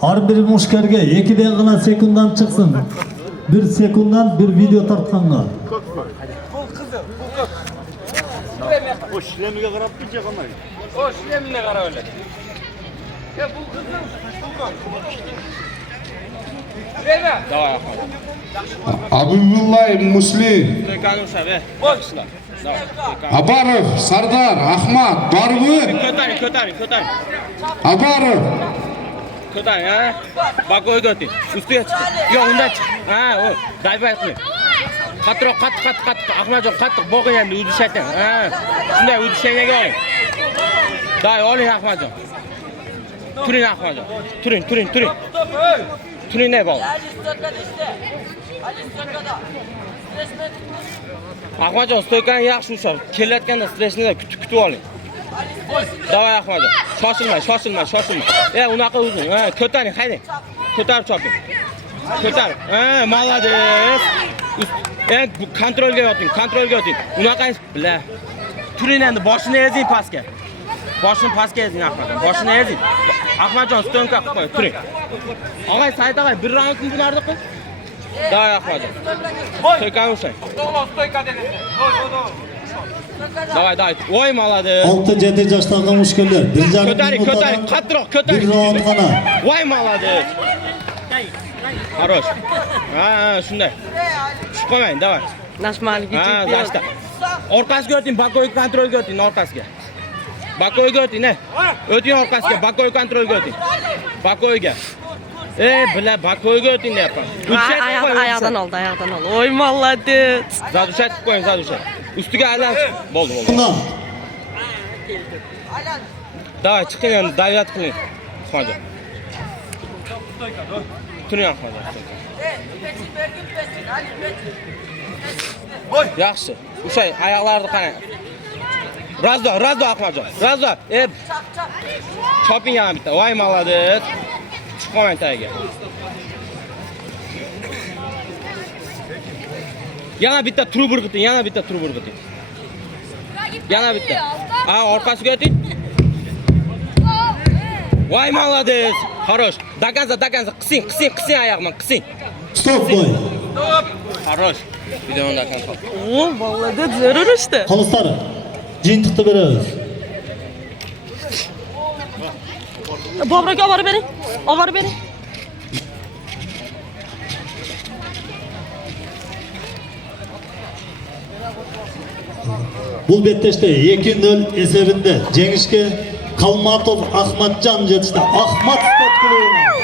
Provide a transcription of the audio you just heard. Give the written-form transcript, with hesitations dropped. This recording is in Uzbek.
Har bir mushkarga 2 gana sekunddan chiqsin. 1 sekunddan bir video tartqanga. O şilemiga qarab turcha qolmay. O şilemine qara öyle. Ya bu kızım. Verme. Davay Ahmet. Abdullah Muslim, Kanuşa be. Boşla. Abarov, Sardar, Ahmad, bormi? Ko'taring. Abarov, Ko'taring, ha? Bakoyga o'ting. Ustiga chiq. Yo, undan chiq. Ha, o. Dayba qiling. Qattiq. Ahmadjon, qattiq bo'g'ing endi udishating. Ha. Shunday udishangaga oling. Day, oling Ahmadjon. Turing Ahmadjon. Turing. Turing ne bol. Ahmadjon, stoykani yaxshi ushab. Kelayotganda stressni kutib oling. Davay Ahmadjon. Shoshilmay. Unaqa uzun. Ha, ko'taring, haydang. Ko'tarib choping. Ko'tar. Ha, молодец. Bu kontrolga yoting. Unaqa bila. Turing endi boshini ezing pastga. Boshini pastga ezing Ahmadjon. Boshini ezing. Ahmadjon, stoynka qilib qo'ying. Turing. Og'ay, Said og'ay, bir raundni bulardi qil. Davay Ahmadjon. Stoykani ushlang. Stoyka dedi. Davay. Voy, молодец. 6-7 yoshdagi mushkarlar 1,5 Ko'taring, qattiq, ko'taring. 1 raund gana. Voy, молодец. Хорош. Ha, shunday. Tushib qolmang, davay. Nashmaliga Ha, zashta. Orqasiga o'ting, Bakoy kontrolga o'ting, orqasiga. Bakoyga o'ting, ne? O'ting orqasiga, Bakoy kontrolga o'ting. Bakoyga. Bila Bakoyga o'ting deyapman. Ayaqdan oldi. Oy, молодец. Zadushat qilib qo'ying, zadushat. Ustiga aylanib. Bo'ldi. Bundan Davay, chiqing endi, davlat qiling. Hozir. Turing hozir. Yaxshi. O'shay oyoqlarni qarang. Razdo Ahmadjon. Razdo. Choping yana bitta. Voy, молодец. Chiqib qolmang tagiga. Yana bitta trubur qiting. Yana bitta. Orqasiga o'ting. Voy, молодец. Хорош. Dokanza. Qising oyog'imni, qising. stop boy. Хорош. Videoni dokanza. O, молодец, zarur işte. Qolistari. Jintiqni beramiz. Bobraga olib bering. Bu betteshda 2-0 esebinde jengishga Kalmatov Ahmadjon yetishdi. Ahmad sport klubi